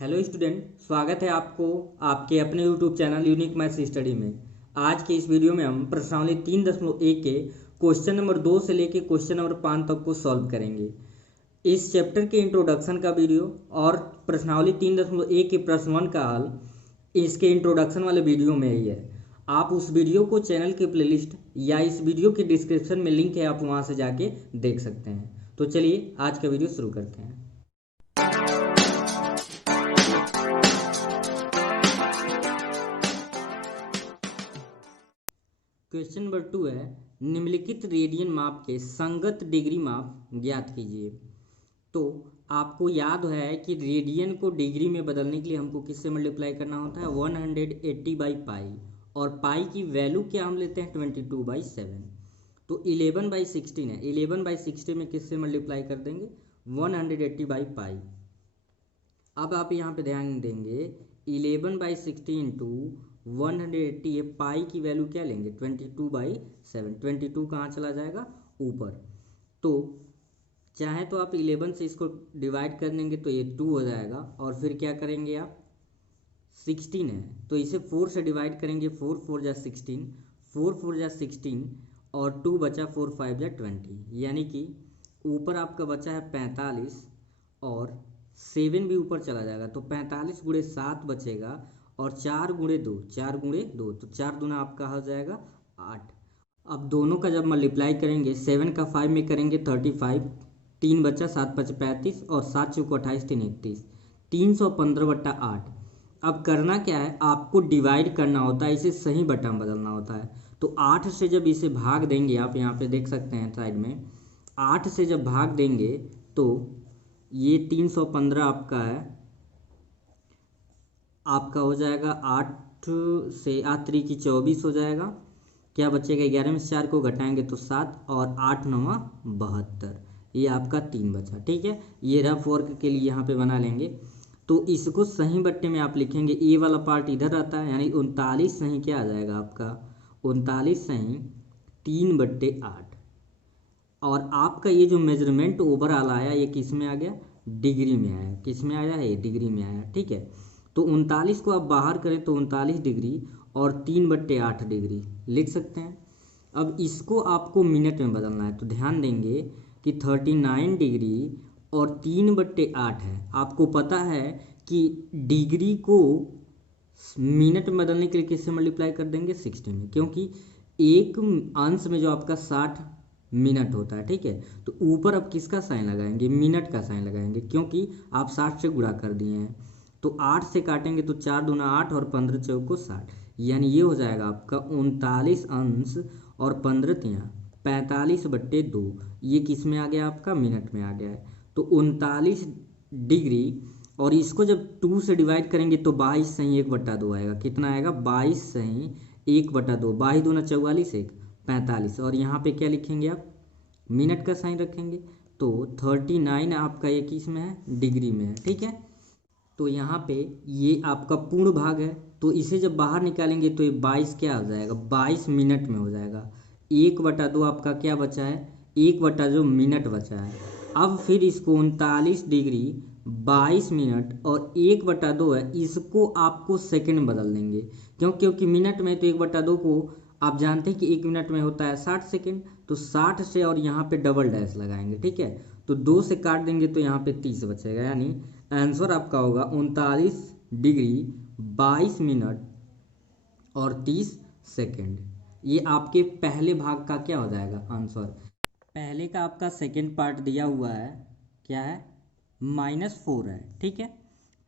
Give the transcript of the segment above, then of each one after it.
Hello student, स्वागत है आपको आपके अपने YouTube channel unique maths study में। आज के इस वीडियो में हम प्रश्नावली 3.1 के क्वेश्चन नंबर 2 से लेके क्वेश्चन नंबर 5 तक को सॉल्व करेंगे। इस चैप्टर के इंट्रोडक्शन का वीडियो और प्रश्नावली 3.1 के प्रश्न 1 का हल इसके इंट्रोडक्शन वाले वीडियो में ही है। आप उस वीडियो को चैनल के प्लेलिस्ट या इस वीडियो के डिस्क्रिप्शन में लिंक है, आप वहाँ से जाके देख सकते हैं। तो चलिए आज का वीडियो शुरू करते हैं। क्वेश्चन नंबर 2 है, निम्नलिखित रेडियन माप के संगत डिग्री माप ज्ञात कीजिए। तो आपको याद है कि रेडियन को डिग्री में बदलने के लिए हमको किससे मल्टीप्लाई करना होता है, 180/पाई, और पाई की वैल्यू क्या हम लेते हैं 22/7। तो 11/16 है, 11/60 में किससे मल्टीप्लाई कर देंगे 180/पाई। अब आप यहाँ पे ध्यान देंगे 11/60 इंटू 180, ये पाई की वैल्यू क्या लेंगे 22/7। 22 कहाँ चला जाएगा ऊपर, तो चाहे तो आप 11 से इसको डिवाइड कर देंगे तो ये 2 हो जाएगा, और फिर क्या करेंगे आप 16 है तो इसे 4 से डिवाइड करेंगे, 4 4 जा 16, 4 4 जा 16 और 2 बचा, 4 5 जा 20, यानी कि ऊपर आपका बचा है 45 और 7 भी ऊपर चला जाएगा, तो 45 गुणे 7 बचेगा और 4 गुणे 2, 4 गुणे 2, तो 4 दूना आपका हो जाएगा 8। अब दोनों का जब मल्टीप्लाई करेंगे 7 का 5 में करेंगे 35, 3 बचा, 7 5 35 और 7 चौको 28, 3 31, 315/8। अब करना क्या है, आपको डिवाइड करना होता है, इसे सही बटा में बदलना होता है। तो 8 से जब इसे भाग देंगे, आप यहाँ पे देख सकते हैं साइड में, 8 से जब भाग देंगे तो ये 315 आपका है, आपका हो जाएगा 8 से 8 3 की 24 हो जाएगा, क्या बचेगा 11 में से 4 को घटाएंगे तो 7 और 8 9 72, ये आपका 3 बचा। ठीक है, ये रफ वर्क के लिए यहाँ पे बना लेंगे। तो इसको सही बट्टे में आप लिखेंगे, ए वाला पार्ट इधर आता है, यानी 39 सही क्या आ जाएगा आपका 39 सही 3/8। और आपका ये जो मेजरमेंट ओवरऑल आया ये किस में आ गया, डिग्री में आया। किस में आया है, डिग्री में आया। ठीक है, तो 39 को आप बाहर करें तो 39 डिग्री और 3/8 डिग्री लिख सकते हैं। अब इसको आपको मिनट में बदलना है, तो ध्यान देंगे कि 39 डिग्री और 3/8 है। आपको पता है कि डिग्री को मिनट में बदलने के लिए किससे मल्टीप्लाई कर देंगे 60 में, क्योंकि एक अंश में जो आपका 60 मिनट होता है। ठीक है, तो ऊपर अब किसका साइन लगाएंगे, मिनट का साइन लगाएंगे, क्योंकि आप 60 से गुणा कर दिए हैं। तो 8 से काटेंगे तो 4 दूना 8 और 15 चौको 60, यानी ये हो जाएगा आपका 39 अंश और 15 तिया 45/2। ये किस में आ गया, आपका मिनट में आ गया है। तो 39 डिग्री, और इसको जब 2 से डिवाइड करेंगे तो 22 सही 1/2 आएगा। कितना आएगा 22 सही 1/2, 22 दूना 44, 1 45, और यहाँ पे क्या लिखेंगे आप मिनट का साइन रखेंगे। तो 39 आपका ये किस में है, डिग्री में है। ठीक है, तो यहाँ पे ये आपका पूर्ण भाग है, तो इसे जब बाहर निकालेंगे तो ये 22 क्या हो जाएगा 22 मिनट में हो जाएगा। 1/2 आपका क्या बचा है, 1/2 मिनट बचा है। अब फिर इसको 39 डिग्री 22 मिनट और 1/2 है, इसको आपको सेकंड में बदल देंगे, क्योंकि मिनट में तो 1/2 को आप जानते हैं कि 1 मिनट में होता है 60 सेकंड, तो 60 से और यहाँ पे डबल डैश लगाएंगे। ठीक है, तो 2 से काट देंगे तो यहाँ पे 30 बचेगा, यानी आंसर आपका होगा 39 डिग्री 22 मिनट और 30 सेकंड। ये आपके पहले भाग का क्या हो जाएगा आंसर। पहले का आपका सेकंड पार्ट दिया हुआ है, क्या है -4 है। ठीक है,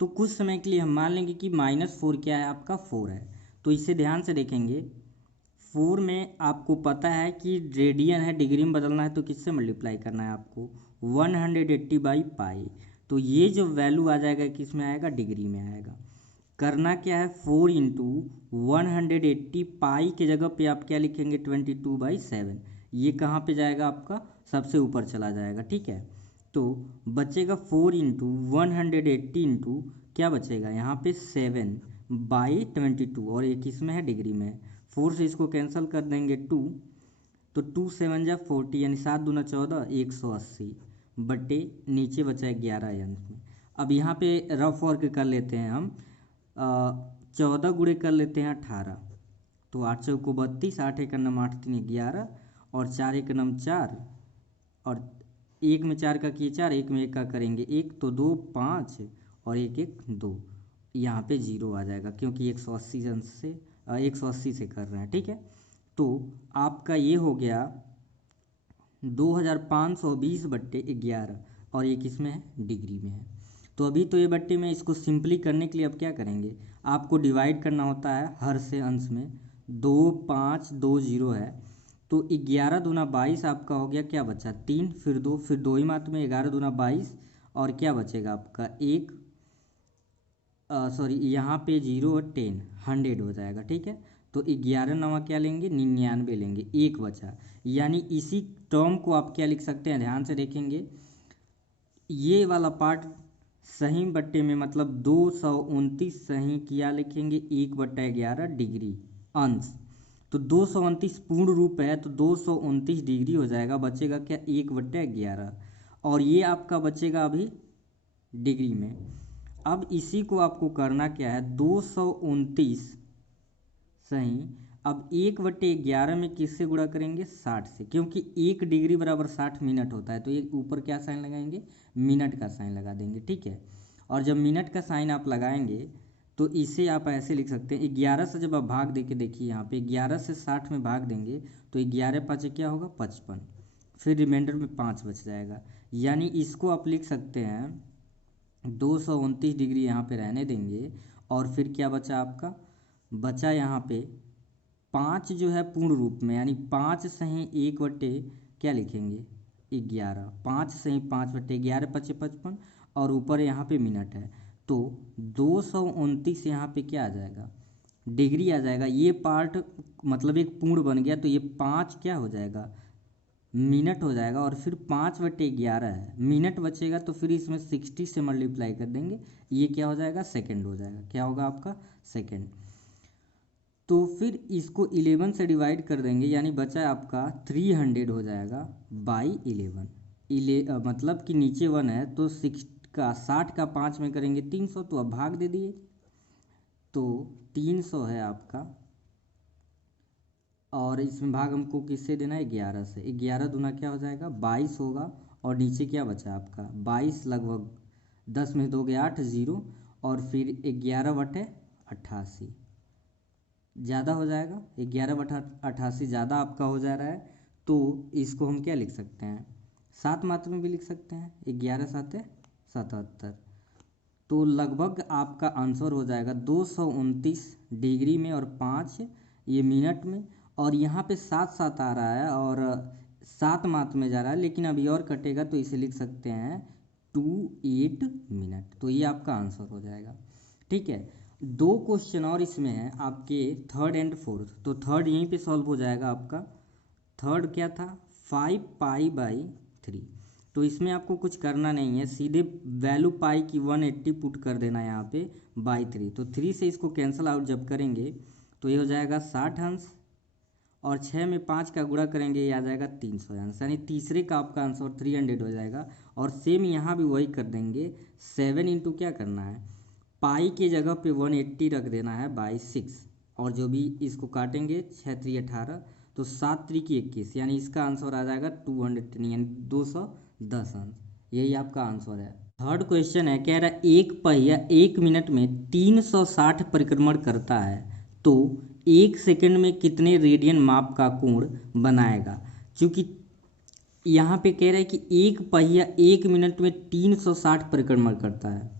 तो कुछ समय के लिए हम मान लेंगे कि -4 क्या है आपका 4 है। तो इसे ध्यान से देखेंगे, 4 में आपको पता है कि रेडियन है, डिग्री में बदलना है तो किससे मल्टीप्लाई करना है आपको 180/पाई। तो ये जो वैल्यू आ जाएगा किस में आएगा, डिग्री में आएगा। करना क्या है 4 इंटू 180, पाई के जगह पे आप क्या लिखेंगे 22/7। ये कहाँ पे जाएगा आपका सबसे ऊपर चला जाएगा। ठीक है, तो बचेगा 4 इंटू 180 इंटू क्या बचेगा यहाँ पे 7/22, और ये किस में है, डिग्री में है। 4 से इसको कैंसिल कर देंगे 2, तो 2 7 जा 40, यानी 7 दूना 14, 180 बटे नीचे बचा है 11 अंश में। अब यहाँ पे रफ वर्क कर लेते हैं हम। 14 गुणे कर लेते हैं 18, तो 8 चौको 32, 8 एक नम 8 3 11, और 4 एक नम 4, और एक में 4 का किए 4, एक में 1 का करेंगे 1, तो 2 5, और 1 1 2। यहाँ पे 0 आ जाएगा क्योंकि 180 अंश से 180 से कर रहे हैं, ठीक है। तो आपका ये हो गया 2520/11, और ये किस में है, डिग्री में है। तो अभी तो ये बट्टे में, इसको सिंपली करने के लिए अब क्या करेंगे, आपको डिवाइड करना होता है हर से अंश में। 2 5 2 0 है, तो 11 दूना 22 आपका हो गया, क्या बचा 3, फिर 2, फिर 2 ही मात्र में 11 दूना 22, और क्या बचेगा आपका 1, सॉरी यहाँ पे 0 और 10, 100 हो जाएगा, ठीक है। तो 11 नवा क्या लेंगे, 99 लेंगे, 1 बचा। यानी इसी टर्म को आप क्या लिख सकते हैं, ध्यान से देखेंगे, ये वाला पार्ट सही बट्टे में मतलब 229 सही किया लिखेंगे 1/11 डिग्री अंश। तो 229 पूर्ण रूप है, तो 229 डिग्री हो जाएगा, बचेगा क्या 1/11, और ये आपका बचेगा अभी डिग्री में। अब इसी को आपको करना क्या है, 229 सही, अब 1/11 में किससे गुणा करेंगे, 60 से, क्योंकि 1 डिग्री बराबर 60 मिनट होता है, तो ये ऊपर क्या साइन लगाएंगे, मिनट का साइन लगा देंगे, ठीक है। और जब मिनट का साइन आप लगाएंगे तो इसे आप ऐसे लिख सकते हैं, 11 से जब आप भाग दे के देखिए, यहाँ पे 11 से 60 में भाग देंगे तो 11 5 क्या होगा 55, फिर रिमाइंडर में 5 बच जाएगा। यानी इसको आप लिख सकते हैं 229 डिग्री यहाँ पे रहने देंगे, और फिर क्या बचा आपका, बचा यहाँ पे 5 जो है पूर्ण रूप में, यानी 5 सही 1 क्या लिखेंगे 11, 5 सही 5/11 5 55, और ऊपर यहाँ पे मिनट है, तो 229 यहाँ पे क्या आ जाएगा, डिग्री आ जाएगा। ये पार्ट मतलब एक पूर्ण बन गया, तो ये 5 क्या हो जाएगा, मिनट हो जाएगा, और फिर 5/11 है, मिनट बचेगा, तो फिर इसमें 60 से मल्टीप्लाई कर देंगे, ये क्या हो जाएगा, सेकंड हो जाएगा, क्या होगा आपका सेकंड। तो फिर इसको 11 से डिवाइड कर देंगे, यानी बचा आपका 300 हो जाएगा बाई 11, मतलब कि नीचे 1 है, तो 60 का 5 में करेंगे 300, तो अब भाग दे दिए, तो 300 है आपका, और इसमें भाग हमको किससे देना है, 11 से, 11 दूना क्या हो जाएगा 22 होगा, और नीचे क्या बचा आपका 22, लगभग 10 में 2 गया 8 0, और फिर 11/88 ज़्यादा हो जाएगा, 11/88 ज़्यादा आपका हो जा रहा है, तो इसको हम क्या लिख सकते हैं, 7 मात्रा में भी लिख सकते हैं, 11 7 77, तो लगभग आपका आंसर हो जाएगा 229 डिग्री में, और 5 ये मिनट में, और यहाँ पे 7 7 आ रहा है, और 7 मात्र में जा रहा है, लेकिन अभी और कटेगा, तो इसे लिख सकते हैं 28 मिनट, तो ये आपका आंसर हो जाएगा, ठीक है। 2 क्वेश्चन और इसमें है आपके, थर्ड एंड फोर्थ, तो थर्ड यहीं पे सॉल्व हो जाएगा आपका। थर्ड क्या था, 5π/3, तो इसमें आपको कुछ करना नहीं है, सीधे वैल्यू पाई की 180 पुट कर देना यहाँ पे /3, तो 3 से इसको कैंसिल आउट जब करेंगे तो ये हो जाएगा 60 अंश, और 6 में 5 का गुणा करेंगे, ये आ जाएगा 300 अंश, यानी तीसरे का आपका आंसर 300 हो जाएगा। और सेम यहाँ भी वही कर देंगे, 7 इंटू क्या करना है, पाई के जगह पे 180 रख देना है /6, और जो भी इसको काटेंगे 6 3 18, तो 7 3 की 21, यानी इसका आंसर आ जाएगा 210, यानी 210 अंश, यही आपका आंसर है। थर्ड क्वेश्चन है, कह रहा है एक पहिया 1 मिनट में 360 परिक्रमण करता है, तो 1 सेकंड में कितने रेडियन माप का कोण बनाएगा। क्योंकि यहाँ पे कह रहा है कि एक पहिया 1 मिनट में 360 परिक्रमण करता है,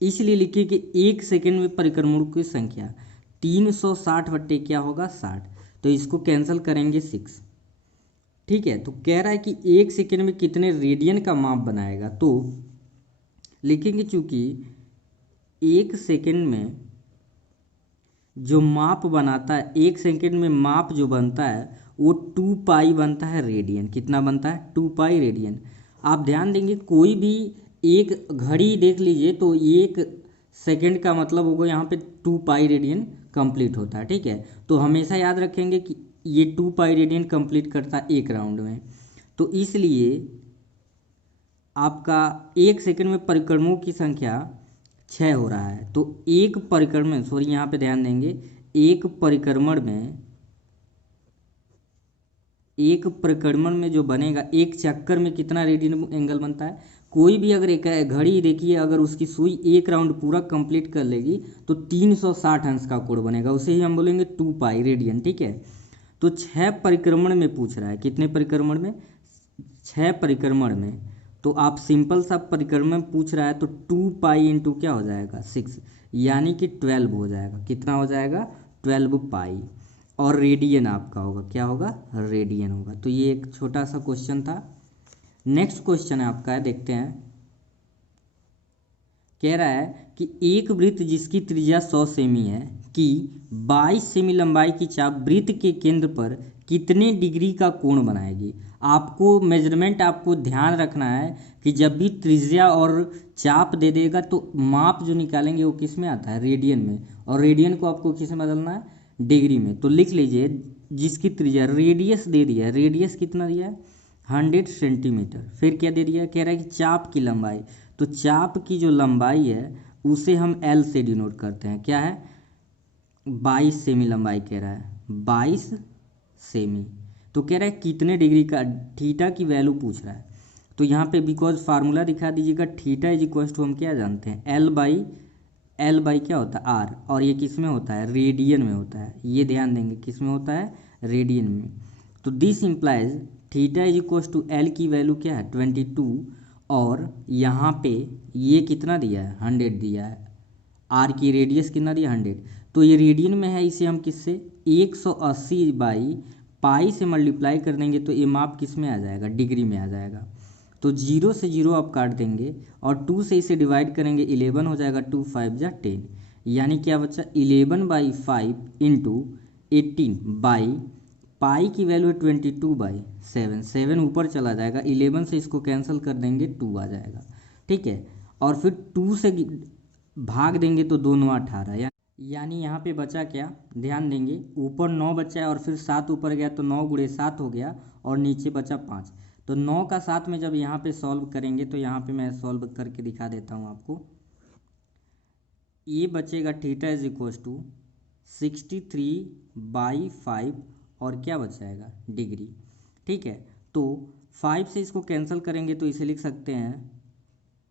इसलिए लिखिए कि 1 सेकंड में परिक्रमणों की संख्या 360 क्या होगा 60, तो इसको कैंसिल करेंगे 6, ठीक है। तो कह रहा है कि 1 सेकंड में कितने रेडियन का माप बनाएगा, तो लिखेंगे चूंकि 1 सेकंड में जो माप बनाता है, 1 सेकंड में माप जो बनता है वो 2π बनता है रेडियन, कितना बनता है 2π रेडियन। आप ध्यान देंगे कोई भी एक घड़ी देख लीजिए, तो 1 सेकंड का मतलब होगा यहाँ पे 2π रेडियन कंप्लीट होता है, ठीक है। तो हमेशा याद रखेंगे कि ये 2π रेडियन कंप्लीट करता है 1 राउंड में, तो इसलिए आपका 1 सेकंड में परिक्रमों की संख्या 6 हो रहा है, तो एक परिक्रमण, सॉरी यहाँ पे ध्यान देंगे, एक परिक्रमण में जो बनेगा, एक चक्कर में कितना रेडियन एंगल बनता है। कोई भी अगर एक घड़ी देखिए, अगर उसकी सुई एक राउंड पूरा कंप्लीट कर लेगी तो 360 अंश का कोण बनेगा, उसे ही हम बोलेंगे 2 पाई रेडियन। ठीक है, तो 6 परिक्रमण में पूछ रहा है, कितने परिक्रमण में, 6 परिक्रमण में। तो आप सिंपल सा परिक्रमण पूछ रहा है तो 2 पाई इंटू क्या हो जाएगा 6, यानी कि 12 हो जाएगा। कितना हो जाएगा 12 पाई। और रेडियन आपका होगा, क्या होगा, रेडियन होगा। तो ये एक छोटा सा क्वेश्चन था। नेक्स्ट क्वेश्चन है आपका है, देखते हैं। कह रहा है कि एक वृत्त जिसकी त्रिज्या 100 सेमी है कि 22 सेमी लंबाई की चाप वृत्त के केंद्र पर कितने डिग्री का कोण बनाएगी। आपको मेजरमेंट, आपको ध्यान रखना है कि जब भी त्रिज्या और चाप दे देगा तो माप जो निकालेंगे वो किस में आता है, रेडियन में। और रेडियन को आपको किस में बदलना है, डिग्री में। तो लिख लीजिए, जिसकी त्रिज्या, रेडियस दे दिया है, रेडियस कितना दिया है 100 सेंटीमीटर। फिर क्या दे दिया है, कह रहा है कि चाप की लंबाई, तो चाप की जो लंबाई है उसे हम एल से डिनोट करते हैं, क्या है 22 सेमी लंबाई कह रहा है, 22 सेमी। तो कह रहा है कितने डिग्री का, थीटा की वैल्यू पूछ रहा है। तो यहाँ पे बिकॉज फार्मूला दिखा दीजिएगा, थीटा इज इक्वल टू हम क्या जानते हैं, एल बाई क्या होता है आर, और ये किस में होता है, रेडियन में होता है। ये ध्यान देंगे, किस में होता है, रेडियन में। तो this implies theta is equal to L की वैल्यू क्या है 22, और यहाँ पे ये कितना दिया है 100 दिया है, आर की रेडियस कितना दिया 100। तो ये रेडियन में है, इसे हम किससे 180 बाई पाई से मल्टीप्लाई कर देंगे तो ये माप किस में आ जाएगा, डिग्री में आ जाएगा। तो 0 से 0 आप काट देंगे और 2 से इसे डिवाइड करेंगे, 11 हो जाएगा, 2 5 जा 10, यानी क्या बच्चा 11/5 इंटू 18 बाई पाई की वैल्यू है 22/7, 7 ऊपर चला जाएगा, 11 से इसको कैंसिल कर देंगे 2 आ जाएगा। ठीक है, और फिर 2 से भाग देंगे तो 2 9 18, यानी यहाँ पे बचा क्या, ध्यान देंगे, ऊपर 9 बचा है और फिर 7 ऊपर गया तो 9 गुणे 7 हो गया, और नीचे बचा 5। तो 9 का 7 में जब यहाँ पे सॉल्व करेंगे तो यहाँ पे मैं सॉल्व करके दिखा देता हूँ आपको। ये बचेगा थीटा इज इक्वल टू 63/5 और क्या बचाएगा, डिग्री। ठीक है, तो 5 से इसको कैंसिल करेंगे तो इसे लिख सकते हैं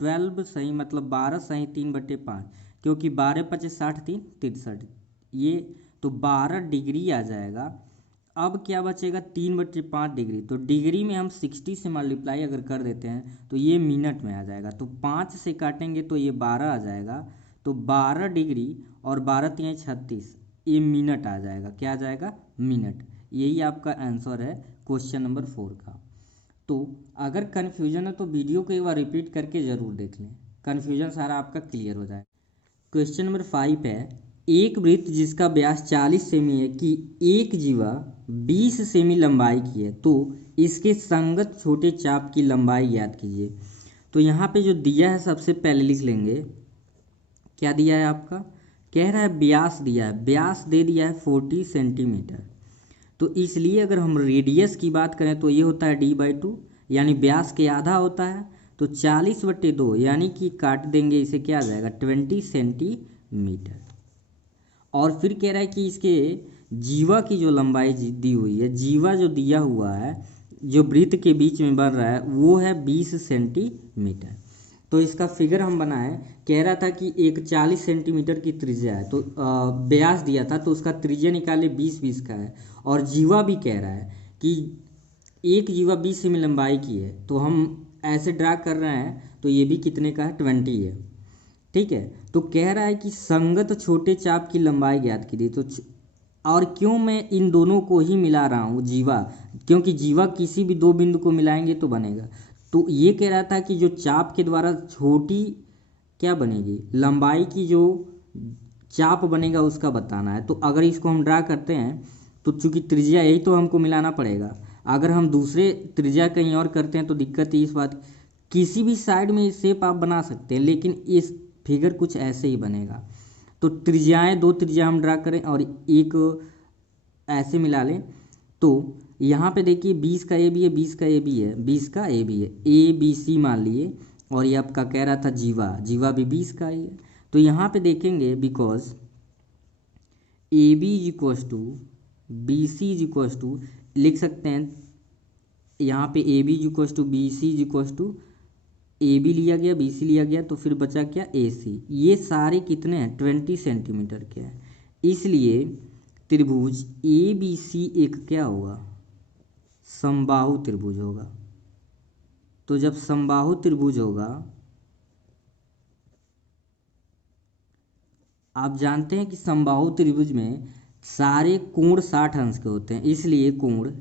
12 सही, मतलब 12 सही 3/5, क्योंकि 12 × 60 3 63, ये तो 12 डिग्री आ जाएगा। अब क्या बचेगा 3/5 डिग्री, तो डिग्री में हम 60 से मल्टीप्लाई अगर कर देते हैं तो ये मिनट में आ जाएगा। तो 5 से काटेंगे तो ये 12 आ जाएगा, तो 12 डिग्री और 12 × 36, ये मिनट आ जाएगा, क्या आ जाएगा, मिनट। यही आपका आंसर है क्वेश्चन नंबर 4 का। तो अगर कन्फ्यूजन है तो वीडियो को एक बार रिपीट करके ज़रूर देख लें, कन्फ्यूजन सारा आपका क्लियर हो जाए। क्वेश्चन नंबर 5 है, एक वृत्त जिसका व्यास 40 सेमी है कि एक जीवा 20 सेमी लंबाई की है, तो इसके संगत छोटे चाप की लंबाई ज्ञात कीजिए। तो यहाँ पे जो दिया है सबसे पहले लिख लेंगे, क्या दिया है आपका, कह रहा है व्यास दिया है, व्यास दे दिया है 40 सेंटीमीटर। तो इसलिए अगर हम रेडियस की बात करें तो ये होता है d/2, यानी व्यास के आधा होता है, तो 40/2 यानी कि काट देंगे इसे, क्या आ जाएगा 20 सेंटीमीटर। और फिर कह रहा है कि इसके जीवा की जो लंबाई दी हुई है, जीवा जो दिया हुआ है जो वृत्त के बीच में बन रहा है वो है 20 सेंटीमीटर। तो इसका फिगर हम बनाए, कह रहा था कि एक 40 सेंटीमीटर की त्रिज्या है, तो व्यास दिया था तो उसका त्रिज्या निकाले 20 का है, और जीवा भी कह रहा है कि एक जीवा 20 सेमी लंबाई की है, तो हम ऐसे ड्रा कर रहे हैं तो ये भी कितने का है 20 है। ठीक है, तो कह रहा है कि संगत छोटे चाप की लंबाई ज्ञात कीजिए। तो और क्यों मैं इन दोनों को ही मिला रहा हूँ जीवा, क्योंकि जीवा किसी भी दो बिंदु को मिलाएंगे तो बनेगा। तो ये कह रहा था कि जो चाप के द्वारा छोटी क्या बनेगी, लंबाई की जो चाप बनेगा उसका बताना है। तो अगर इसको हम ड्रा करते हैं तो चूंकि त्रिज्या यही तो हमको मिलाना पड़ेगा, अगर हम दूसरे त्रिज्या कहीं और करते हैं तो दिक्कत है इस बात, किसी भी साइड में शेप आप बना सकते हैं, लेकिन इस फिगर कुछ ऐसे ही बनेगा। तो त्रिज्याएं, दो त्रिज्या हम ड्रा करें और एक ऐसे मिला लें, तो यहाँ पे देखिए 20 का ए बी है, 20 का ए बी है, 20 का ए बी है, ए बी सी मान लिए, और ये आपका कह रहा था जीवा, जीवा भी 20 का ही है। तो यहाँ पे देखेंगे because A B is equals to B C is equals to, लिख सकते हैं यहाँ पे A B is equals to B C is equals to, A B लिया गया, बी सी लिया गया, तो फिर बचा क्या ए सी। ये सारे कितने हैं 20 सेंटीमीटर के हैं, इसलिए त्रिभुज ए बी सी एक क्या होगा समबाहु त्रिभुज होगा। तो जब समबाहु त्रिभुज होगा, आप जानते हैं कि समबाहु त्रिभुज में सारे कोण 60 अंश के होते हैं, इसलिए कोण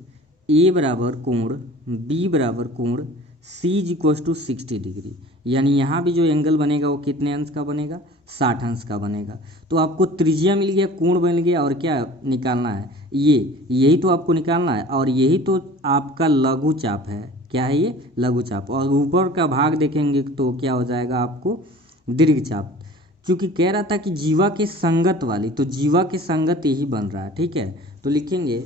ए बराबर कोण बी बराबर कोण सी इज इक्वस टू 60 डिग्री, यानी यहाँ भी जो एंगल बनेगा वो कितने अंश का बनेगा 60 अंश का बनेगा। तो आपको त्रिज्या मिल गया, कोण बन गया, और क्या निकालना है यही तो आपको निकालना है, और यही तो आपका लघु चाप है। क्या है ये लघु चाप, और ऊपर का भाग देखेंगे तो क्या हो जाएगा आपको दीर्घ चाप। क्योंकि कह रहा था कि जीवा के संगत वाली, तो जीवा के संगत यही बन रहा है, ठीक है। तो लिखेंगे,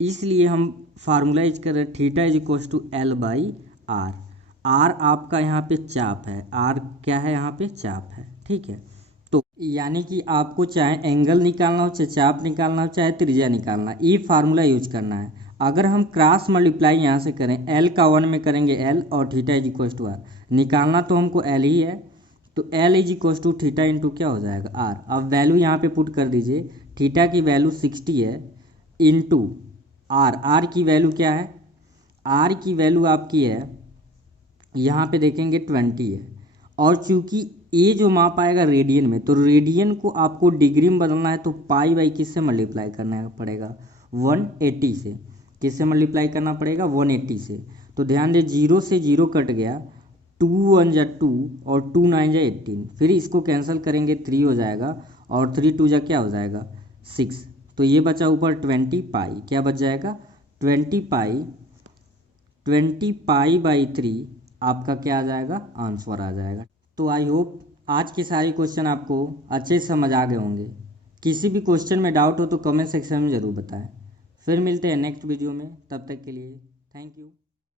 इसलिए हम फार्मूला यूज कर रहे हैं theta is equal to L by R. R आपका यहाँ पे चाप है, आर क्या है यहाँ पे चाप है, ठीक है। तो यानी कि आपको चाहे एंगल निकालना हो, चाहे चाप निकालना हो, चाहे त्रिज्या निकालना, ये फार्मूला यूज करना है। अगर हम क्रॉस मल्टीप्लाई यहाँ से करें, एल का 1 में करेंगे एल, और theta is equal to R, निकालना तो हमको एल ही है, तो L is equal to theta into क्या हो जाएगा आर। अब वैल्यू यहाँ पे पुट कर दीजिए, थीटा की वैल्यू 60 है इंटू आर, आर की वैल्यू क्या है, आर की वैल्यू आपकी है यहाँ पे देखेंगे 20 है, और चूंकि ए जो माप आएगा रेडियन में, तो रेडियन को आपको डिग्री में बदलना है, तो पाई बाई किससे मल्टीप्लाई करना पड़ेगा 180 से, किससे मल्टीप्लाई करना पड़ेगा 180 से। तो ध्यान दे 0 से 0 कट गया, 2 1 जा 2 और 2 9 जा 18, फिर इसको कैंसिल करेंगे 3 हो जाएगा, और 3 2 जा क्या हो जाएगा 6, तो ये बचा ऊपर 20 पाई, क्या बच जाएगा 20 पाई बाई 3 आपका क्या आ जाएगा आंसर आ जाएगा। तो आई होप आज के सारे क्वेश्चन आपको अच्छे से समझ आ गए होंगे। किसी भी क्वेश्चन में डाउट हो तो कमेंट सेक्शन में ज़रूर बताएं। फिर मिलते हैं नेक्स्ट वीडियो में, तब तक के लिए थैंक यू।